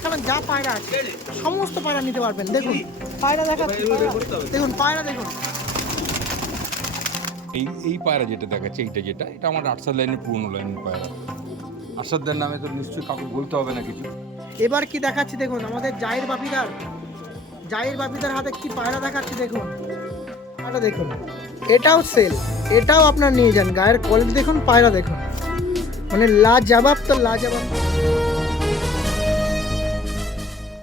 এখানে যা পায়রা আছে সমস্ত পায়রা নিতে পারবেন। দেখুন পায়রা দেখাচ্ছি, দেখুন পায়রা দেখুন। এই পায়রা যেটা দেখাচ্ছে এটা আমার আটসাদ লাইনের পুরনো লাইনের পায়রা। আটসাদের নামে তো নিশ্চয়ই কাউকে বলতে হবে না কিছু। এবার কি দেখাচ্ছি দেখুন, আমাদের জাহির বাপিদার হাতে কি পায়রা দেখাচ্ছি দেখুন। এটা দেখুন, এটাও সেল, এটাও আপনার নিয়ে যান। গায়ের কোয়ালিটি দেখুন, পায়রা দেখুন, মানে লাজবাব তো লাজবাব।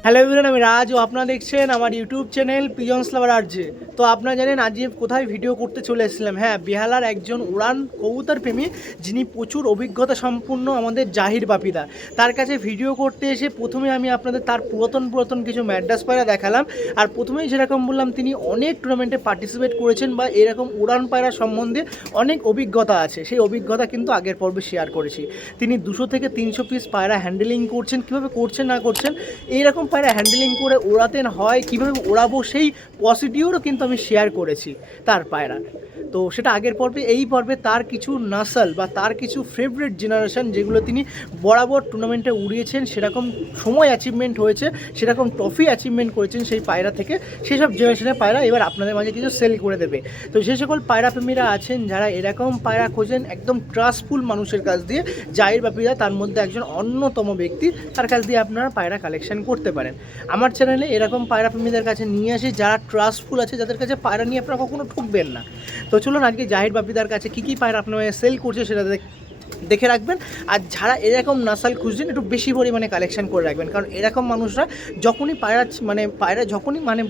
হ্যালো এভরিওয়ান, আমি রাজ ও আপনারা দেখছেন আমার ইউটিউব চ্যানেল পিজনস লাভার আরজে। তো আপনারা জানেন আজ কোথায় ভিডিও করতে চলে এসেছিলাম। হ্যাঁ, বেহালার একজন উড়ান কবুতর প্রেমী, যিনি প্রচুর অভিজ্ঞতা সম্পূর্ণ আমাদের জাহির বাপিদা। তার কাছে ভিডিও করতে এসে প্রথমে আমি আপনাদের তার পুরাতন কিছু ম্যাড্রাস পায়রা দেখালাম। আর প্রথমেই যেরকম বললাম, তিনি অনেক টুর্নামেন্টে পার্টিসিপেট করেছেন বা এরকম উড়ান পায়রা সম্বন্ধে অনেক অভিজ্ঞতা আছে। সেই অভিজ্ঞতা কিন্তু আগের পর্বে শেয়ার করেছি। তিনি 200 থেকে 300 পিস পায়রা হ্যান্ডেলিং করছেন, কীভাবে করছেন না করছেন, এইরকম পায়রা হ্যান্ডেলিং করে ওড়াতেন হয়, কীভাবে ওড়াবো সেই প্রসিডিওরও কিন্তু আমি শেয়ার করেছি তার পায়রা। তো সেটা আগের পর্বে। এই পর্বে তার কিছু নাসল বা তার কিছু ফেভারিট জেনারেশন যেগুলো তিনি বরাবর টুর্নামেন্টে উড়িয়েছেন, সেরকম সময় অ্যাচিভমেন্ট হয়েছে, সেরকম ট্রফি অ্যাচিভমেন্ট করেছেন সেই পায়রা থেকে, সেই সব জেনারেশনের পায়রা এবার আপনাদের মাঝে কিছু সেল করে দেবে। তো যে সকল পায়রা প্রেমীরা আছেন যারা এরকম পায়রা খোঁজেন একদম ট্রাস্টফুল মানুষের কাছ দিয়ে, জাহির বাপিদা তার মধ্যে একজন অন্যতম ব্যক্তি, তার কাছ দিয়ে আপনারা পায়রা কালেকশন করতে পারেন। আমার চ্যানেলে এরকম পায়রা প্রেমীদের কাছে নিয়ে আসি যারা ট্রাস্টফুল আছে, যাদের কাছে পায়রা নিয়ে আপনারা কখনো ঠকবেন না। তো চলুন আজকে জাহির বাপিদার কাছে কী কী পায়রা আপনারা সেল করছে সেটা দেখে রাখবেন। আর যারা এরকম নাসাল খুঁজছেন একটু বেশি পরিমাণে কালেকশন করে রাখবেন, কারণ এরকম মানুষরা যখনই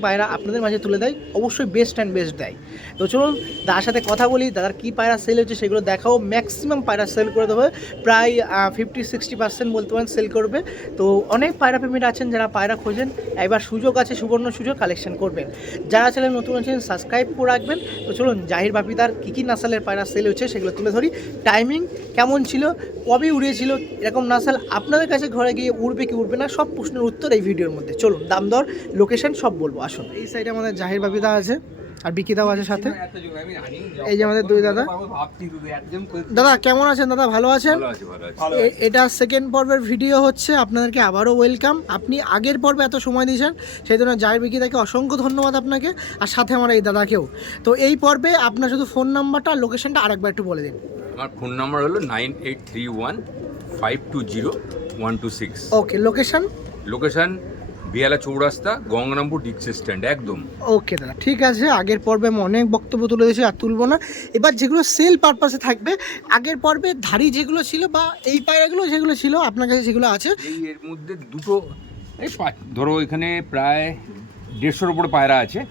পায়রা আপনাদের মাঝে তুলে দেয় অবশ্যই বেস্ট অ্যান্ড বেস্ট দেয়। তো চলুন দাদার সাথে কথা বলি, দাদার কী পায়রা সেল হচ্ছে সেগুলো দেখাও। ম্যাক্সিমাম পায়রা সেল করে দেবে, প্রায় 50-60% বলতে পারেন সেল করবে। তো অনেক পায়রা প্রেমীরা আছেন যারা পায়রা খোঁজেন, এবার সুযোগ আছে, সুবর্ণ সুযোগ, কালেকশন করবেন। যারা চ্যানেল নতুন আছেন সাবস্ক্রাইব করে রাখবেন। তো চলুন জাহির বাপিদার কী নাসালের পায়রা সেল হচ্ছে সেগুলো তুলে ধরি। টাইমিং কেমন ছিল, কবে উড়িয়েছিল, এরকম নাসাল আপনাদের কাছে ঘরে গিয়ে উড়বে কি উড়বে না, সব প্রশ্নের উত্তর এই ভিডিওর মধ্যে। চলুন দাম দর লোকেশন সব বলবো, আসুন। এই সাইডে আমাদের জাহির বাপিদা আছে আর বিকিদাও আছে সাথে। এই যে আমাদের দুই দাদা। দাদা কেমন আছেন? দাদা ভালো আছেন? এটা সেকেন্ড পর্বের ভিডিও হচ্ছে, আপনাদেরকে আবারও ওয়েলকাম। আপনি আগের পর্বে এত সময় দিয়েছেন সেই জন্য জাহির বিকিদাকে অসংখ্য ধন্যবাদ আপনাকে, আর সাথে আমার এই দাদাকেও। তো এই পর্বে আপনার শুধু ফোন নাম্বারটা আর লোকেশনটা আরেকবার একটু বলে দিন। আমার ফোন নাম্বার হলো 9831520126। ওকে, লোকেশন বিয়ালা চৌরাস্তা, গঙ্গারামপুর ডিক্সি স্ট্যান্ড একদম। ওকে দাদা, ঠিক আছে। আগের পর্বে আমি অনেক বক্তব্য তুলে দিয়েছি, আর তুলবো না। এবার যেগুলো সেল পারপাসে থাকবে, আগের পর্বে ধাড়ি যেগুলো ছিল বা এই পায়রাগুলো যেগুলো ছিল আপনার কাছে যেগুলো আছে, এর মধ্যে দুটো ধরো এখানে প্রায় 150-এর উপরে পায়রা আছে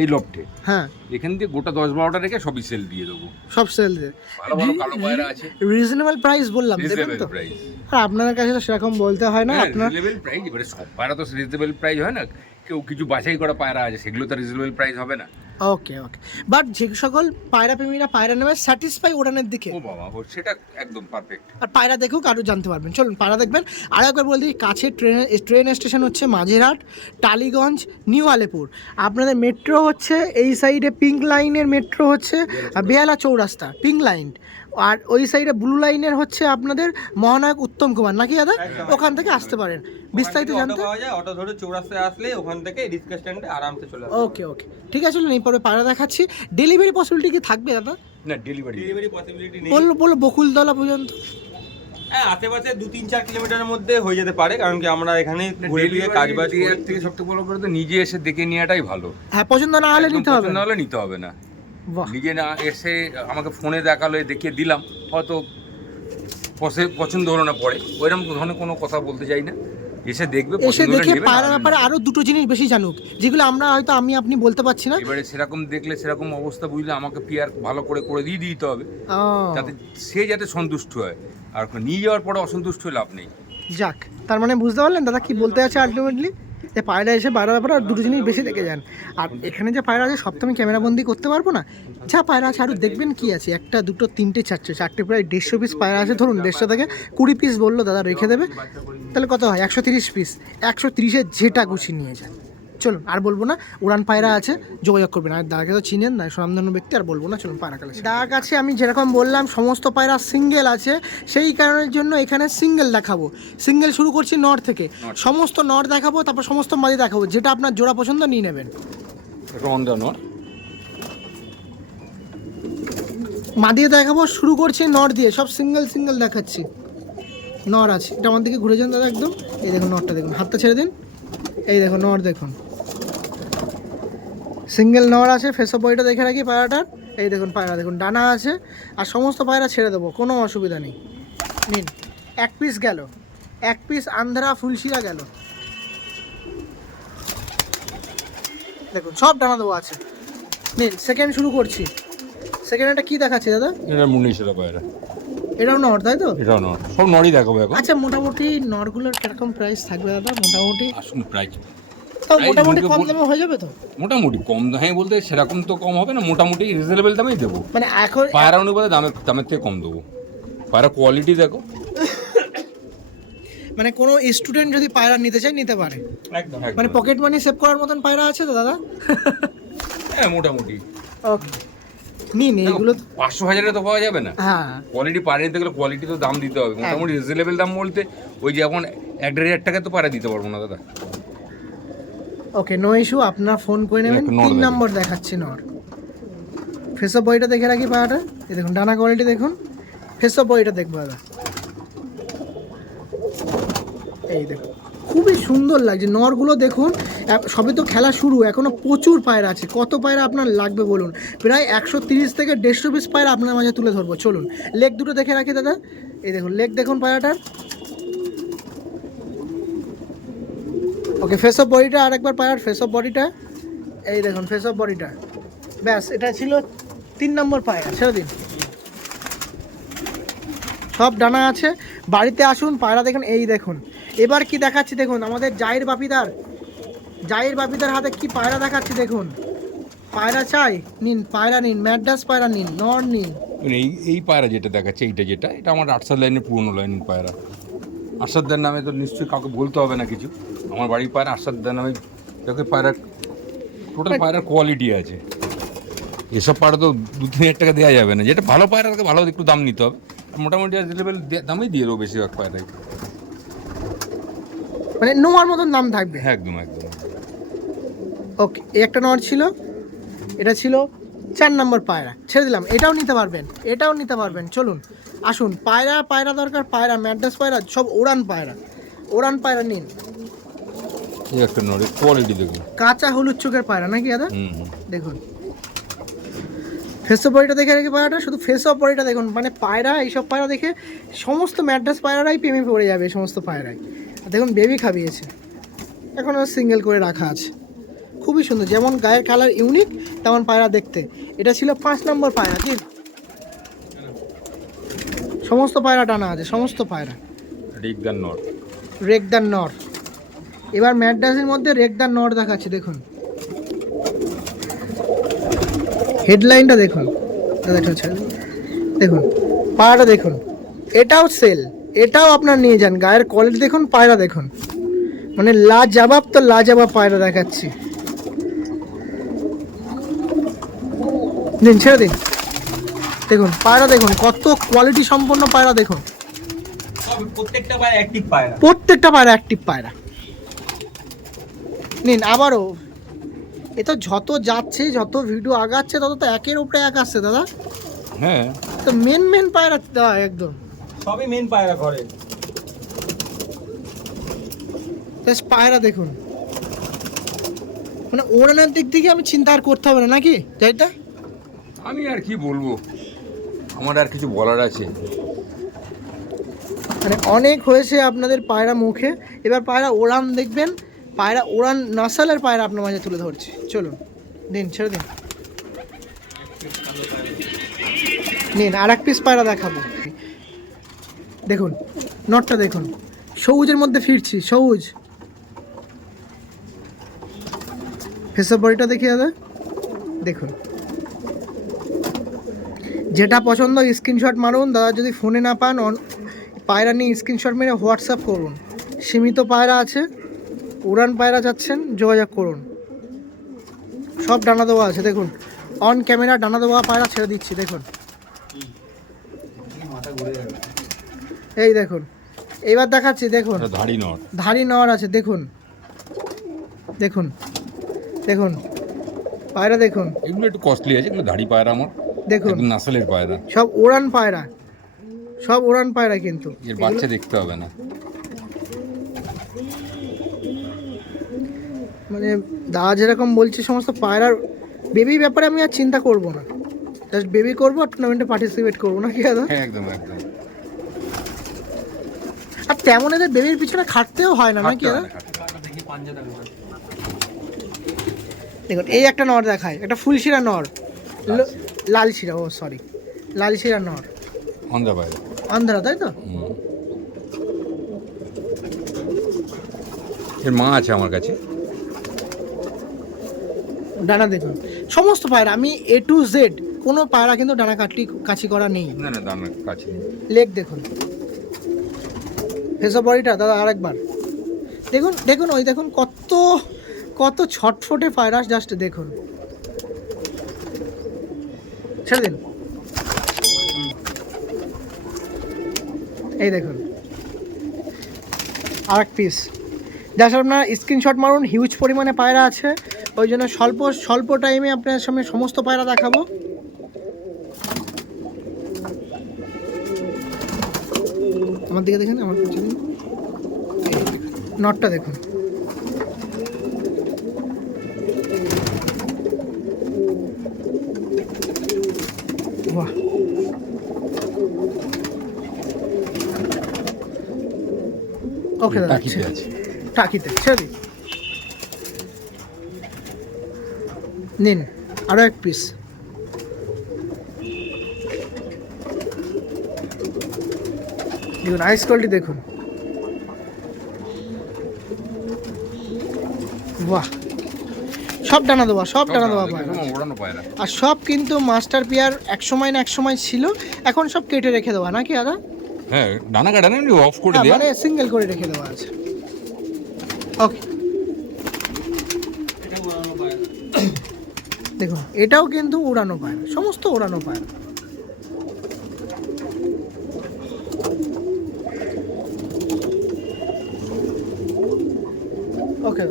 এই লফটে। হ্যাঁ, এখান থেকে গোটা 10-12টা রেখে সবই সেল দিয়ে দেবো। সব সেল দিয়ে ভালো ভালো কালো পায়রা আছে, রিজনেবল প্রাইস বললাম, দেবেন তো? আর আপনাদের কাছে তো সেরকম বলতে হয় না, আপনার রিজনেবল প্রাইস। এবারে সব পায়রা তো রিজনেবল প্রাইস হয় না, কেউ কিছু বাছাই করা পায়রা আছে সেগুলো তো রিজনেবল প্রাইস হবে না। ওকে, বাট যে সকল পায়রা প্রেমীরা পায়রা নেবে স্যাটিসফাই ওড়ানের দিকে, ও বাবা সেটা একদম পারফেক্ট। আর পায়রা দেখুক আরও জানতে পারবেন। চলুন পায়রা দেখবেন। আর একবার বলে দিই, কাছে ট্রেন স্টেশন হচ্ছে মাঝেরহাট, টালিগঞ্জ, নিউ আলিপুর। আপনাদের মেট্রো হচ্ছে এই সাইডে পিঙ্ক লাইনের মেট্রো হচ্ছে বেহালা চৌরাস্তা পিঙ্ক লাইন, আর ওই সাইডে ব্লু লাইনের হচ্ছে আপনাদের মহানায়ক উত্তম কুমার, নাকি দাদা? ওখান থেকে আসতে পারেন বিস্তারিত জানতে। অটো ধরে চৌরাস্তায় আসলে ওখান থেকে রিক্সা স্ট্যান্ডে আরামসে চলে আসবে। ওকে, ঠিক আছে। চলুন এই পরে পায়রা দেখাচ্ছি। ডেলিভারি পসিবিলিটি কি থাকবে দাদা? না, ডেলিভারি পসিবিলিটি নেই। বলো বকুলতলা পর্যন্ত। হ্যাঁ, আশেপাশে 2-3-4 কিলোমিটারের মধ্যে হয়ে যেতে পারে, কারণ কি আমরা এখানে ঘুরে ফিরে কাজবাজ থেকে সবথেকে বড় করে তো নিজে এসে দেখে নেওয়াটাই ভালো। হ্যাঁ, পছন্দ না হলে নিতে হবে, না হলে নিতে হবে না। নিজে না এসে আমাকে ফোনে দেখালো, দেখিয়ে দিলাম, হয়তো পছন্দ হলো না, পরে ওইরকম ধরনের কোনো কথা বলতে চাই না। এসে দেখবে, এসে দেখে পায়রার ব্যাপারে আরো দুটো জিনিস বেশি জানুক, যেগুলো আমরা হয়তো আপনি বলতে পারছি না। এবারে সেরকম দেখলে, সেরকম অবস্থা বুঝলে আমাকে পিয়ার ভালো করে দিয়ে দিতে হবে, যাতে সে যাতে সন্তুষ্ট হয়। আর নিয়ে যাওয়ার পরে অসন্তুষ্ট হলে লাভ নেই। যাক, তার মানে বুঝতে পারলেন দাদা কি বলতে আছে আলটিমেটলি, যে পায়রা এসে পায়রা ব্যাপারে আর দুটো জিনিস বেশি দেখে যান। আর এখানে যে পায়রা আছে সব তো আমি ক্যামেরাবন্দি করতে পারবো না, যা পায়রা আছে আরও দেখবেন কি আছে। একটা, দুটো, তিনটে, চারটে প্রায় 150 পিস পায়রা আছে। ধরুন 150 থেকে 20 পিস বললো দাদা রেখে দেবে, তাহলে কত হয়? 130 পিস। 130-এ যেটা গুছিয়ে নিয়ে যান, চলুন আর বলবো না, উড়ান পায়রা আছে, যোগাযোগ করবেন। আর দাদাকে তো চিনেন না, স্বনামধন্য ব্যক্তি, আর বলবো না, চলুন পায়রা কালেকশন। দাদার কাছে আমি যেরকম বললাম সমস্ত পায়রা সিঙ্গেল আছে, সেই কারণের জন্য এখানে সিঙ্গেল দেখাবো। সিঙ্গেল শুরু করছি নর থেকে, সমস্ত নর দেখাবো, তারপর সমস্ত মাদি দেখাবো, যেটা আপনার জোড়া পছন্দ নিয়ে নেবেন। মাদিয়ে দেখাবো, শুরু করছি নর দিয়ে, সব সিঙ্গেল সিঙ্গেল দেখাচ্ছি। নর আছে, এটা আমার দিকে ঘুরে যান দাদা একদম, এই দেখুন নরটা দেখুন, হাতটা ছেড়ে দিন, এই দেখুন নর দেখুন, সিঙ্গেল নর আছে। ফেস অফ বডিটা দেখে রাখি পায়রাটার, এই দেখুন পায়রা দেখুন, ডানা আছে, আর সমস্ত পায়রা ছেড়ে দেবো, কোনো অসুবিধা নেই। নিন, এক পিস গেল, এক পিস আন্ধ্রা ফুলশিরা গেল, দেখুন সব ডানা দেবো আছে। নিন, সেকেন্ড শুরু করছি। সেকেন্ডটা কি দেখাচ্ছে দাদা? এটা মুন্নিশরা পায়রা, এটাও নর তাই তো? এটাও নর, সব নরই দেখাবো এখন। আচ্ছা, মোটামুটি নরগুলোর কিরকম প্রাইস থাকবে দাদা মোটামুটি? আসুন প্রাইস তো মোটামুটি কম দামে হয়ে যাবে তো? মোটামুটি কম দামে বলতে সেরকম তো কম হবে না, মোটামুটি রিজনেবল দামেই দেবো। মানে এখন পায়রা অনুপাতে দামের থেকে কম দেবো। পায়রা কোয়ালিটি দেখো, মানে কোনো স্টুডেন্ট যদি পায়রা নিতে চায় নিতে পারে, একদম মানে পকেট মানি সেভ করার মতন পায়রা আছে তো দাদা? হ্যাঁ মোটামুটি। ওকে, নিন এইগুলো। 500-1000 তো পাওয়া যাবে না। হ্যাঁ, কোয়ালিটি পায়রা নিতে গেলে কোয়ালিটি তো দাম দিতে হবে, মোটামুটি রিজনেবল দাম বলতে ওই যে এখন 1-1.5 টাকা তো পায়রা দিতে পারবো না দাদা। ওকে, নো ইস্যু, আপনার ফোন করে নেবেন। 3 নম্বর দেখাচ্ছি নর। ফেস অফ বডিটা দেখে রাখি পায়রাটা, এই দেখুন ডানা কোয়ালিটি দেখুন, ফেস অফ বডিটা দেখবো দাদা, এই দেখুন খুবই সুন্দর লাগছে নরগুলো দেখুন। সবে তো খেলা শুরু, এখনো প্রচুর পায়রা আছে। কত পায়রা আপনার লাগবে বলুন? প্রায় 130 থেকে 150 পিস পায়রা আপনার মাঝে তুলে ধরবো। চলুন লেগ দুটো দেখে রাখি দাদা, এই দেখুন লেগ দেখুন পায়রাটার। ওকে, ফেস অফ বডিটা আরেকবার পায়রার ফেস অফ বডিটা, এই দেখুন ফেস অফ বডিটা। ব্যাস, এটা ছিল 3 নম্বর পায়রা, ছেড়ে দিন। সব ডানা আছে, বাড়িতে আসুন পায়রা দেখুন। এই দেখুন এবার কি দেখাচ্ছি দেখুন, আমাদের জাহির বাপিদার হাতে কি পায়রা দেখাচ্ছি দেখুন। পায়রা চাই, নিন পায়রা নিন, ম্যাড্রাস পায়রা নিন, নর নিন। এই পায়রা যেটা দেখাচ্ছে এটা আমার আটসাদ লাইনের পুরনো লাইনের পায়রা। আরশাদদার নামে তো নিশ্চয়ই কাউকে বলতে হবে না কিছু, আমার বাড়ির পায়রা আরশাদদার নামে। দেখো পায়রা টোটাল পায়রার কোয়ালিটি আছে, এসব পায়রা তো 2-3 টাকা দেওয়া যাবে না। যেটা ভালো পায়রা তাকে ভালো একটু দাম নিতে হবে, মোটামুটি রিজনেবল দামেই দিয়ে দেবো বেশিরভাগ পায়রাই, মানে নোয়ার মতন দাম থাকবে। হ্যাঁ একদম একদম। ওকে, এই একটা নর ছিল, এটা ছিল 4 নম্বর পায়রা, ছেড়ে দিলাম। এটাও নিতে পারবেন, এটাও নিতে পারবেন। চলুন আসুন, পায়রা দরকার, পায়রা ম্যাড্রাস পায়রা, সব ওড়ান পায়রা নিন। এই একটা নর, কোয়ালিটি দেখুন, কাঁচা হলুদ চোখের পায়রা নাকি দাদা? দেখুন ফেস অফ বডিটা দেখে রেখে পায়রাটা, শুধু ফেস অফ বডিটা দেখুন। মানে পায়রা, এইসব পায়রা দেখে সমস্ত ম্যাড্রাস পায়রারাই প্রেমে পড়ে যাবে, সমস্ত পায়রাই। দেখুন বেবি খাবিয়েছে, এখনও সিঙ্গেল করে রাখা আছে, খুবই সুন্দর। যেমন গায়ের কালার ইউনিক, তেমন পায়রা দেখতে। এটা ছিল 5 নম্বর পায়রা। কি সমস্ত পায়রা টানা আছে, সমস্ত পায়রা রেগদার নর। এবার ম্যাড্রাসের মধ্যে রেগদার নর দেখাচ্ছে দেখুন, হেডলাইনটা দেখুন দাদা, দেখুন পায়রাটা দেখুন, এটাও সেল, এটাও আপনার নিয়ে যান। গায়ের কোয়ালিটি দেখুন, পায়রা দেখুন, মানে লাজবাব তো লাজবাব পায়রা দেখাচ্ছি। দিন, ছেড়ে দিন। দেখুন পায়রা দেখুন, কত কোয়ালিটি সম্পন্ন পায়রা দেখুন, প্রত্যেকটা পায়রা অ্যাক্টিভ পায়রা, প্রত্যেকটা পায়রা অ্যাক্টিভ পায়রা। নিন আবারও, এ তো যত যাচ্ছে, যত ভিডিও আগাচ্ছে, তত তো একের উপরে এক আসছে দাদা। হ্যাঁ, তো মেন পায়রা দাদা, একদম সবই মেন পায়রা ঘরে। পায়রা দেখুন, মানে ওড়ানোর দিক থেকে আমি চিন্তা আর করতে হবে না নাকি যাইটা? আমি আর কি বলবো, আমার আর কিছু বলার আছে? মানে অনেক হয়েছে আপনাদের পায়রা মুখে, এবার পায়রা ওড়ান দেখবেন। পায়রা ওড়ান নাসালের পায়রা আপনার মাঝে তুলে ধরছি। চলুন দিন, ছেড়ে দিন। নিন আর এক পিস পায়রা দেখাবো। দেখুন নটটা দেখুন, সবুজের মধ্যে ফিরছি, সবুজ। ফেস বডিটা দেখি দাদা, দেখুন যেটা পছন্দ স্ক্রিনশট মারুন দাদা। যদি ফোনে না পান, পায়রা নিয়ে স্ক্রিনশট মেরে হোয়াটসঅ্যাপ করুন। সীমিত পায়রা আছে, উড়ান পায়রা যাচ্ছেন, যোগাযোগ করুন। সব ডানা দেওয়া আছে দেখুন, অন ক্যামেরা ডানা দেওয়া পায়রা ছেড়ে দিচ্ছি দেখুন। এই দেখুন, এইবার দেখাচ্ছি দেখুন, এটা ধাড়ি নর। ধাড়ি নর আছে দেখুন, দেখুন দেখুন পায়রা দেখুন, এগুলো একটু কস্টলি আছে, এগুলো ধাড়ি পায়রা আমার, দেখুন একদম নাসলের পায়রা। সব ওড়ান পায়রা, সব ওড়ান পায়রা কিন্তু। এর বাচ্চা দেখতে হবে না। মানে দাদা যেরকম বলছে সমস্ত পায়রার বেবি ব্যাপারে আমি আর চিন্তা করব না, জাস্ট বেবি করবো আর টুর্নামেন্টে পার্টিসিপেট করবো না কি দাদা? হ্যাঁ একদম একদম। আর তেমন এদের বেবির পিছনে খাটতেও হয় না নাকি দাদা? দেখুন এই একটা নর দেখায়, একটা ফুলশিরা নর, লাল শিরা, ও সরি লাল শিরা নর, অন্ধা পায়রা। আন্ধ্রা তাই তো? এর মা আছে আমার কাছে। ডানা দেখুন, সমস্ত পায়রা আমি A to Z, কোনো পায়রা কিন্তু ডানা কাছি করা নেই। না না দানার কাছে নেই। লেগ দেখুন, ফেসা বডিটা দাদা আরেকবার দেখুন, দেখুন ওই দেখুন কত কত ছটফটে পায়রা, জাস্ট দেখুন, ছেড়ে দিন। এই দেখুন আর এক পিস, জাস্ট আপনার স্ক্রিনশট মারুন, হিউজ পরিমাণে পায়রা আছে, ওই জন্য স্বল্প টাইমে আপনার সামনে সমস্ত পায়রা দেখাবো। আমার দিকে দেখেন, আমার পিছনে নটটা দেখুন, বাহ ওকে দাদা, টাকিতে আছে। টাকিতে ছেড়ে দিন। নিন আরও এক পিস, দেখুন আইস কোয়ালিটি দেখুন, বাহ সব ডানা দেওয়া, সব ডানা দেওয়া পায়রা, ওড়ানো পায়রা। আর সব কিন্তু মাস্টার পেয়ার এক সময় না এক সময় ছিল, এখন সব কেটে রেখে দেওয়া নাকি দাদা? হ্যাঁ ডানা কাটা নেই, অফ করে হ্যাঁ, দেয়া। মানে সিঙ্গেল করে রেখে দেওয়া আছে। ওকে দেখুন এটাও কিন্তু উড়ানো পায়রা, সমস্ত উড়ানো পায়রা। ওকে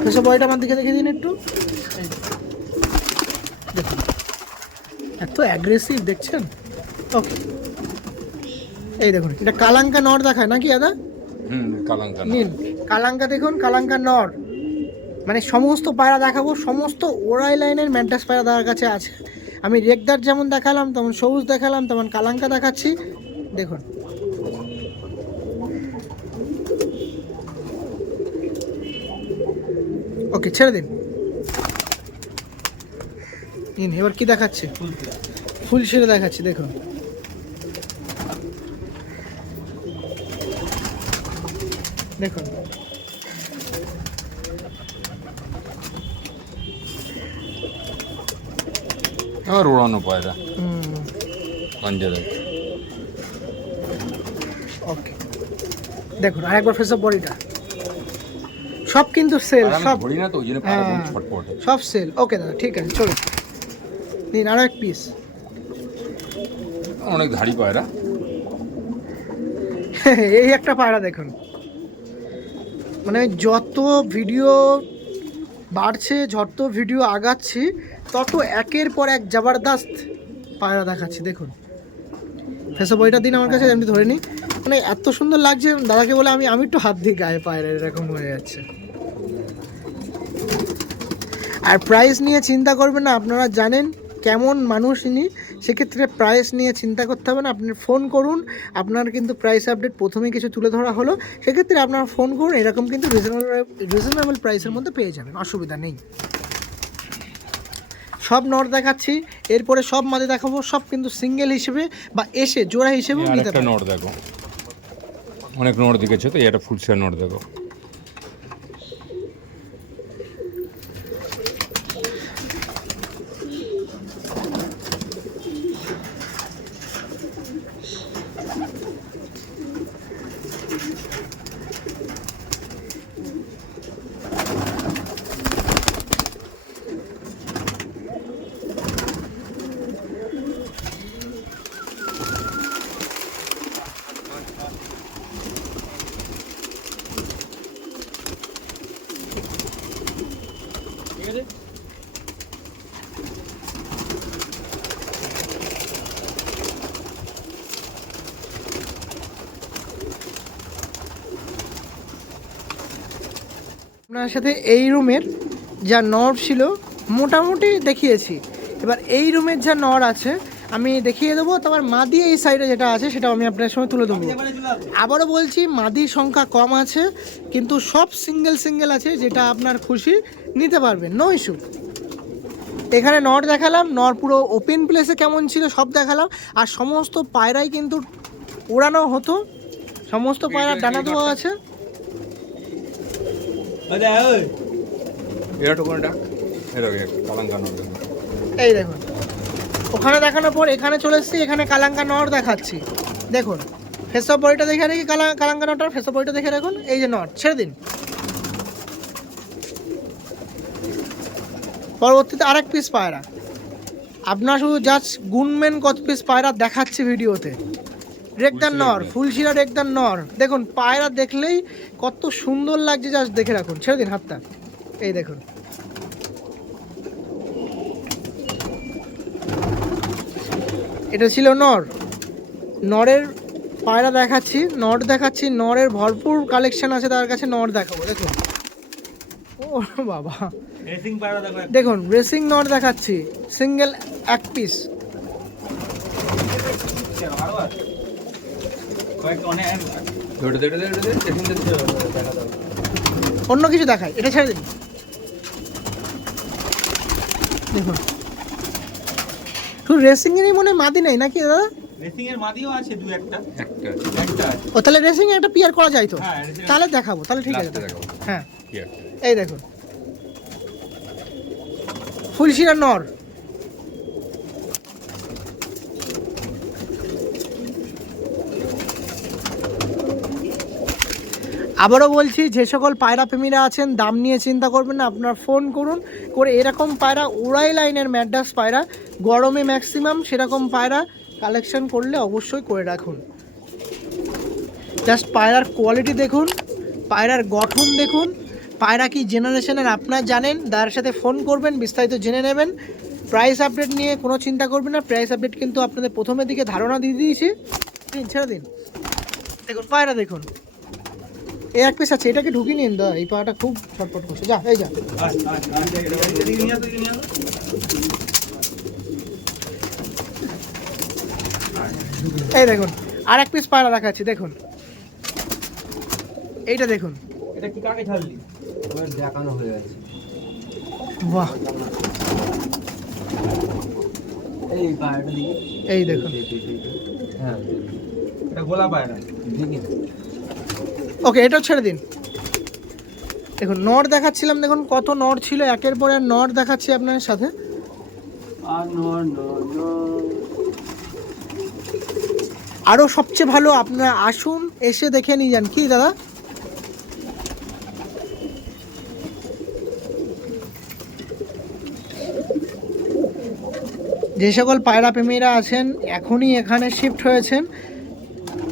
ফেসো বয়টা আমার দিকে দেখে দিন একটু, দেখুন এত অ্যাগ্রেসিভ দেখছেন। ওকে এই দেখুন, এটা কালাঙ্কা নর দেখায় নাকি দাদা? কালাঙ্কা নিন কালাঙ্কা দেখুন, কালাঙ্কা নর, মানে সমস্ত পায়রা দেখাবো, সমস্ত ওরাই লাইনের ম্যান্টাস পায়রা তার কাছে আছে। আমি রেগদার যেমন দেখালাম, তেমন সবুজ দেখালাম, তেমন কালাঙ্কা দেখাচ্ছি দেখুন। ওকে ছেড়ে দিন। নিন এবার কি দেখাচ্ছে, ফুল ছেড়ে দেখাচ্ছি দেখুন, দেখুন আর ওড়ানো পায়রা পাঞ্জাবে। ওকে দেখুন আরেকবার ফেস অফ বডিটা, সব কিন্তু সেল, সব ধরি না তো ওই জন্য পায়রা বহুত ছটপট। সব সেল। ওকে দাদা ঠিক আছে, চলো নিন আরো এক পিস। অনেক ধাড়ি পায়রা। এই একটা পায়রা দেখুন, মানে যত ভিডিও বাড়ছে, যত ভিডিও আগাচ্ছি, তত একের পর এক জবরদস্ত পায়রা দেখাচ্ছি দেখুন। ফেসো বইটা দিন আমার কাছে, এমনি ধরে নিই, মানে এত সুন্দর লাগছে দাদাকে বলে আমি একটু হাত দিই গায়ে, পায়রা এরকম হয়ে যাচ্ছে। আর প্রাইস নিয়ে চিন্তা করবেন না, আপনারা জানেন কেমন মানুষ ইনি, সেক্ষেত্রে প্রাইস নিয়ে চিন্তা করতে হবে না। আপনি ফোন করুন, আপনার কিন্তু প্রাইস আপডেট প্রথমেই কিছু তুলে ধরা হলো, সেক্ষেত্রে আপনারা ফোন করুন, এরকম কিন্তু রিজনেবল প্রাইসের মধ্যে পেয়ে যাবেন, অসুবিধা নেই। সব নর দেখাচ্ছি, এরপরে সব মাঝে দেখাবো, সব কিন্তু সিঙ্গেল হিসেবে বা এসে জোড়া হিসেবে নিতে একটা পারেন। নর দেখো, অনেক নর দেখেছো তো, এটা ফুলসা নর দেখো। আছে। আপনার সাথে এই রুমের যা নর ছিল মোটামুটি দেখিয়েছি। এবার এই রুমের যা নর আছে আমি দেখিয়ে দেবো, তারপর মাদি এই সাইডে যেটা আছে সেটাও আমি আপনার সঙ্গে তুলে দেবো। আবারও বলছি, মাদির সংখ্যা কম আছে, কিন্তু সব সিঙ্গেল সিঙ্গেল আছে, যেটা আপনার খুশি নিতে পারবেন, নো ইস্যু। এখানে নর দেখালাম, নর পুরো ওপেন প্লেসে কেমন ছিল সব দেখালাম, আর সমস্ত পায়রাই কিন্তু ওড়ানো হতো, সমস্ত পায়রার ডানা দেওয়া আছে। এটা কোনো ডাক এরকম কালাঙ্কানো। এই দেখুন, ওখানে দেখানোর পর এখানে চলে এসেছি, এখানে কালাঙ্কা নর দেখাচ্ছি। দেখুন ফেস অফ বডিটা দেখে রাখি, কালাঙ্কা নটার ফেস অফ বডিটা দেখে রাখুন। এই যে নর, ছেড়ে দিন। পরবর্তীতে আরেক পিস পায়রা, আপনার শুধু জাস্ট গুনমেন কত পিস পায়রা দেখাচ্ছি ভিডিওতে। রেগদার নর, ফুলশিরা রেগদার নর। দেখুন পায়রা দেখলেই কত সুন্দর লাগছে, জাস্ট দেখে রাখুন। ছেড়ে দিন হাতটা। এই দেখুন, এটা ছিল নর। নরের পায়রা দেখাচ্ছি, নর দেখাচ্ছি, নরের ভরপুর কালেকশন আছে তার কাছে, নর দেখাবো। দেখুন ও বাবা, রেসিং পায়রা দেখো। দেখুন রেসিং নর দেখাচ্ছি, সিঙ্গেল এক পিস। অন্য কিছু দেখাই, এটা ছেড়ে দিন। দেখুন শুধু রেসিং এরই মনে হয় মাদি নেই নাকি দাদা? রেসিং এর মাদিও আছে দু একটা। একটা একটা আছে। ও তাহলে রেসিং এ একটা পিয়ার করা যায় তো? হ্যাঁ, racing এ- তাহলে দেখাবো, তাহলে ঠিক আছে। লাস্টে দেখাবো। হ্যাঁ কি একটা এই দেখুন, ফুলশিরা নর। আবারও বলছি, যে সকল পায়রা প্রেমীরা আছেন দাম নিয়ে চিন্তা করবেন না, আপনারা ফোন করুন করে এরকম পায়রা, ওড়াই লাইনের ম্যাড্রাস পায়রা, গরমে ম্যাক্সিমাম সেরকম পায়রা কালেকশন করলে অবশ্যই করে রাখুন। জাস্ট পায়রার কোয়ালিটি দেখুন, পায়রার গঠন দেখুন, পায়রা কি জেনারেশনের আপনার জানেন, তার সাথে ফোন করবেন, বিস্তারিত জেনে নেবেন। প্রাইস আপডেট নিয়ে কোনো চিন্তা করবেন না, প্রাইস আপডেট কিন্তু আপনাদের প্রথমের দিকে ধারণা দিয়ে দিয়েছি। দিন, ছেড়ে দিন। দেখুন পায়রা দেখুন, এই এক পিস আছে, এটাকে ঢুকিয়ে নিন দা, এই পায়রাটা খুব ছটপট করছে। যা এই যা, এই দেখুন আর এক পিস পায়রা দেখাচ্ছি। দেখুন এইটা দেখুন, এটা কি কাকে ছাড়লি? দেখানো হয়ে গেছে। বাহ, এই পায়রাটা দিকে। এই দেখুন। হ্যাঁ এটা গোলা পায়রা। দেখি। ওকে, এটাও ছেড়ে দিন। দেখুন নর দেখাচ্ছিলাম, দেখুন কত নর ছিল, একের পর এক নর দেখাচ্ছি আপনার সাথে। আর নর নর নর। আরও সবচেয়ে ভালো, আপনারা আসুন এসে দেখে নিয়ে যান। কি দাদা? যে সকল পায়রা প্রেমীরা আছেন এখনই এখানে শিফট হয়েছেন,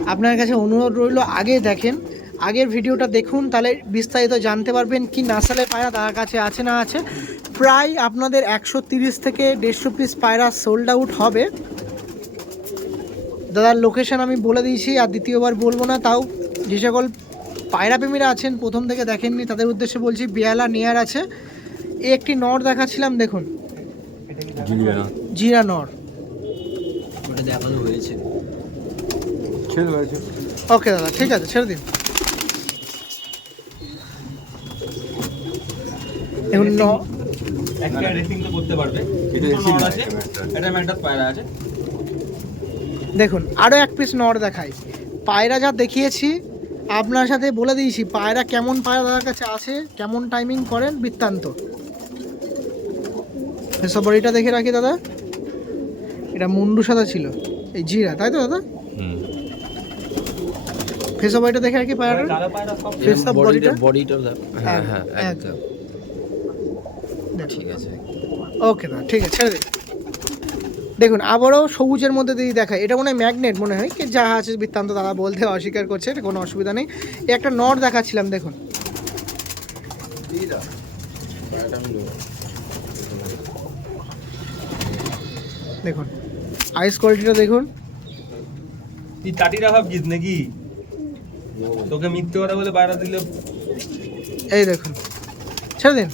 আপনার কাছে অনুরোধ রইল আগে দেখেন, আগের ভিডিওটা দেখুন, তাহলে বিস্তারিত জানতে পারবেন কি নাসালে পায়রা তার কাছে আছে না আছে। প্রায় আপনাদের 130 থেকে 150 পিস পায়রা সোল্ড আউট হবে। দাদার লোকেশন আমি বলে দিয়েছি, আর দ্বিতীয়বার বলবো না। তাও যে সকল পায়রা প্রেমীরা আছেন প্রথম থেকে দেখেননি তাদের উদ্দেশ্যে বলছি, বেহালা নিয়ার আছে। এই একটি নর দেখাচ্ছিলাম, দেখুন জিরা নর। ওটা দেখানো হয়েছে। ছেড়ে হয়েছে। ওকে দাদা, ঠিক আছে, ছেড়ে দিন। দেখুন একটা রেসিং তো করতে পারবে। এটা দুটো racing নর না, আছে, এটা একটা- এটা ম্যাড্রাস পায়রা আছে। দেখুন আরও এক পিস নর দেখাই। পায়রা যা দেখিয়েছি আপনার সাথে বলে দিয়েছি, পায়রা কেমন পায়রা দাদার কাছে আছে, কেমন টাইমিং করেন বৃত্তান্ত। এসব বড়িটা দেখে রাখি দাদা, এটা মুন্ডু সাদা ছিল, এই জিরা, তাই তো দাদা? হুম ফেস অফ বডিটা দেখে রাখি পায়রা, কালো পায়রা সব ফেস অফ বডিটা। বডিটা হ্যাঁ হ্যাঁ একদম। একদম ঠিক আছে। ওকে দাদা, ঠিক আছে, ছেড়ে দিন। দেখুন আবারও সবুজের মধ্যে দিয়ে দেখায়, এটা মনে হয় ম্যাগনেট মনে হয়, কি যা আছে বৃত্তান্ত দাদা বলতে অস্বীকার করছে, এটা কোনো অসুবিধা নেই। এই একটা নট দেখাচ্ছিলাম, দেখুন দেখুন আইস কোয়ালিটিটা দেখুন। তুই টাটিরা ভাবছিস নাকি? তোকে মিথ্যে কথা বলে পায়রা দিলে এই দেখুন, ছেড়ে দিন।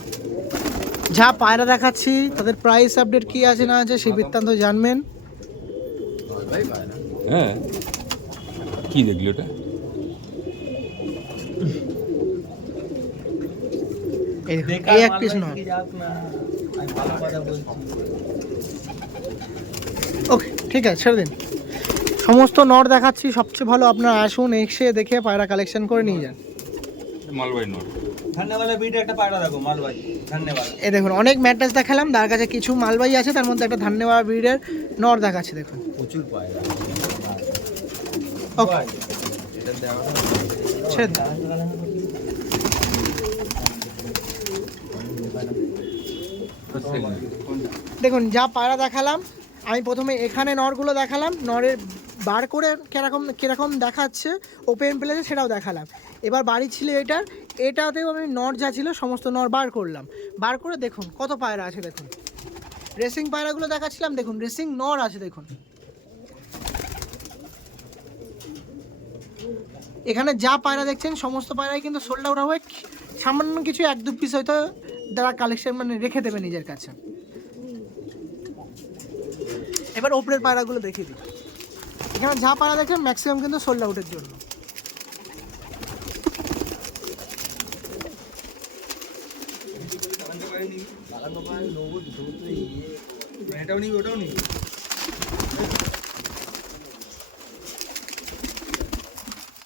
যা পায়রা দেখাচ্ছি তাদের প্রাইস আপডেট কি আছে না আছে সেই বৃত্তান্ত জানবেন। হ্যাঁ, কি দেখলি ওটা? এই দেখুন, এই এক পিস নয়। ওকে ঠিক আছে, ছেড়ে দিন। সমস্ত নর দেখাচ্ছি, সবচেয়ে ভালো আপনারা আসুন, এসে দেখে পায়রা কালেকশন করে নিয়ে যান। মালবাই নট। ধন্যবাদ। ভিডিও একটা পায়রা দেখো মালবাই। ধন্যবাদ। এই দেখুন অনেক ম্যাট্রেস দেখালাম, তার কাছে কিছু মালবাই আছে, তার মধ্যে একটা ধন্যবাদ ব্রিডের নর দেখাচ্ছি দেখুন। প্রচুর পায়রা। ওকে এটা দেওয়া ছেড়ে দিন। দেখুন যা পায়রা দেখালাম, আমি প্রথমে এখানে নরগুলো দেখালাম, নরের বার করে কীরকম দেখাচ্ছে ওপেন প্লেসে সেটাও দেখালাম। এবার বাড়ি ছিল এটাতেও আমি নর যা ছিল সমস্ত নর বার করলাম। বার করে দেখুন কত পায়রা আছে দেখুন। রেসিং পায়রাগুলো দেখাচ্ছিলাম, দেখুন রেসিং নর আছে দেখুন। এখানে যা পায়রা দেখছেন সমস্ত পায়রাই কিন্তু সোল্ড আউট হবে। সামান্য কিছু 1-2 পিস হয়তো যারা কালেকশন মানে রেখে দেবে নিজের কাছে। এবার ওপরের পায়রাগুলো দেখিয়ে দিই। এখানে যা পায়রা দেখছেন ম্যাক্সিমাম কিন্তু সোল্ড আউটের জন্য। এটাও নিবি ওটাও নিবি।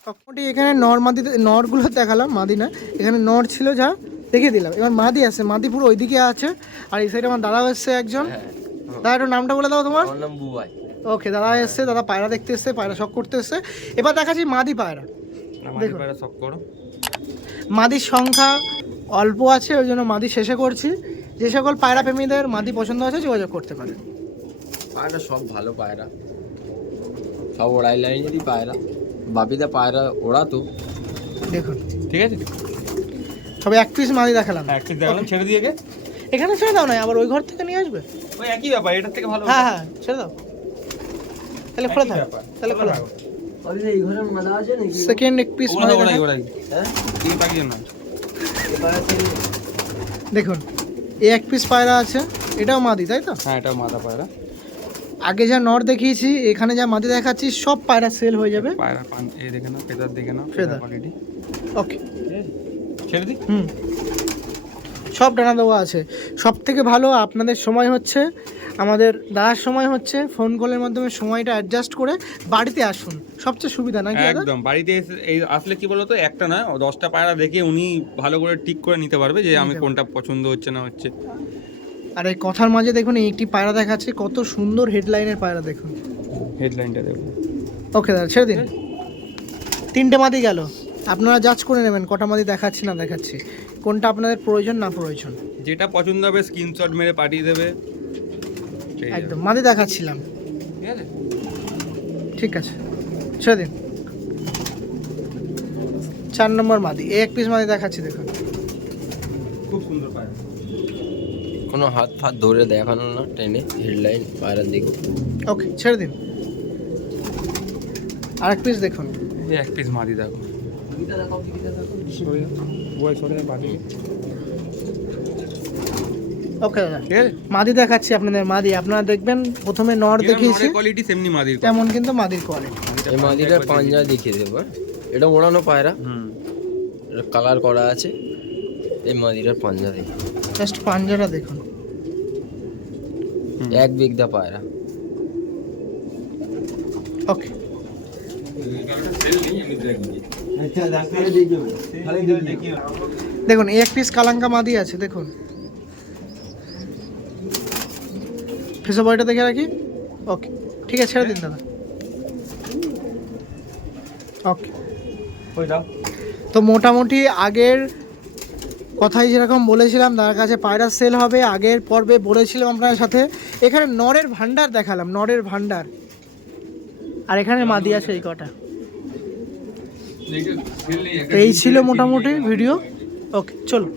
মোটামুটি এখানে নরগুলো দেখালাম, মাদি না, এখানে নর ছিল যা দেখিয়ে দিলাম। এবার মাদি আছে, মাদি পুরো ওইদিকে আছে। আর এই সাইডে আমার দাদা এসছে একজন। দাদা একটু নামটা বলে দাও তোমার। আমার নাম বুবাই। ওকে, দাদা এসছে, দাদা পায়রা দেখতে এসছে, পায়রা শখ করতে এসছে। এবার দেখাচ্ছি মাদি পায়রা। দেখুন পায়রা সব করো। মাদির সংখ্যা অল্প আছে, ওই জন্য মাদি শেষে করছি। যে সকল পায়রা প্রেমীদের মাদি পছন্দ আছে যোগাযোগ করতে পারে। পায়রা সব ভালো পায়রা, সব ওড়াই লাইনেরই পায়রা। বাপিদা পায়রা ওড়াতো। দেখুন ঠিক আছে, সবে 1 পিস মাদি দেখালাম। এক পিস দেখালাম, ছেড়ে দিয়ে গে। এখানে ছেড়ে দাও না, আবার ওই ঘর থেকে নিয়ে আসবে। ওই একই ব্যাপার, এটার থেকে ভালো। হ্যাঁ হ্যাঁ ছেড়ে দাও, তাহলে খোলা থাক, তাহলে খোলা থাক। এই ঘরে মালা আছে নাকি? সেকেন্ড 1 পিস মাদি দেখাই। হ্যাঁ, কি পাখি না? দেখুন এই 1 পিস পায়রা আছে, এটাও মাদি তাই তো? হ্যাঁ, এটা মাদা পায়রা। আগে যা নর দেখিয়েছি, এখানে যা মাদি দেখাচ্ছি সব পায়রা সেল হয়ে যাবে। পায়রা এই দেখে না, ফেদার দেখে না, ফেদার কোয়ালিটি। ওকে ছেড়ে দি। সব ডানা দেওয়া আছে। সব থেকে ভালো আপনাদের সময় হচ্ছে, আমাদের দাদার সময় হচ্ছে, ফোন কলের মাধ্যমে সময়টা অ্যাডজাস্ট করে বাড়িতে আসুন, সবচেয়ে সুবিধা নাকি দাদা? একদম, বাড়িতে এসে এই আসলে কি বলতো, একটা না 10টা পায়রা দেখে উনি ভালো করে ঠিক করে নিতে পারবে যে আমি কোনটা পছন্দ হচ্ছে না হচ্ছে। আর এই কথার মাঝে দেখুন এই একটি পায়রা দেখাচ্ছে, কত সুন্দর হেডলাইনের পায়রা দেখুন। হেডলাইনটা দেখুন। ওকে দাদা ছেড়ে দিন। 3টে মাদি গেল, আপনারা জাজ করে নেবেন কটা মাদি দেখাচ্ছি না দেখাচ্ছি, কোনটা আপনাদের প্রয়োজন না প্রয়োজন। যেটা পছন্দ হবে স্ক্রিনশট মেরে পাঠিয়ে দেবে। একদম মাদি দেখাচ্ছিলাম, ঠিক আছে, ঠিক আছে ছেড়ে দিন। 4 নম্বর মাদি, এই 1 পিস মাদি দেখাচ্ছি দেখুন। খুব সুন্দর পায়রা। কোনো হাত ফাত ধরে দেখানো না, টেনে হেডলাইন পায়রার দিকে। ওকে ছেড়ে দিন। আর 1 পিস দেখুন, এই এক পিস মাদি দেখো। ওকে দাদা ঠিক আছে, মাদি দেখাচ্ছি আপনাদের। মাদি আপনারা দেখবেন, প্রথমে নর দেখিয়েছি কোয়ালিটি সেমনি মাদির তেমন কিন্তু মাদির কোয়ালিটি। এই মাদিটার পাঞ্জা দেখিয়ে দেবো। এটা ওড়ানো পায়রা, এটা কালার করা আছে। এই মাদিটার পাঞ্জা দেখি, জাস্ট পাঞ্জাটা দেখুন। 1 বিঘা পায়রা। ওকে দেখুন এই 1 পিস কালাঙ্কা মাদি আছে দেখুন। ফেসো বয়টা দেখে রাখি। ওকে ঠিক আছে ছেড়ে দিন দাদা। ওকে তো মোটামুটি আগের কথাই যেরকম বলেছিলাম, তার কাছে পায়রা সেল হবে, আগের পর্বে বলেছিলাম আপনার সাথে। এখানে নরের ভান্ডার দেখালাম, নরের ভান্ডার। আর এখানে মাদি আছে এই কটা। এই ছিল মোটামুটি ভিডিও। ওকে চলো।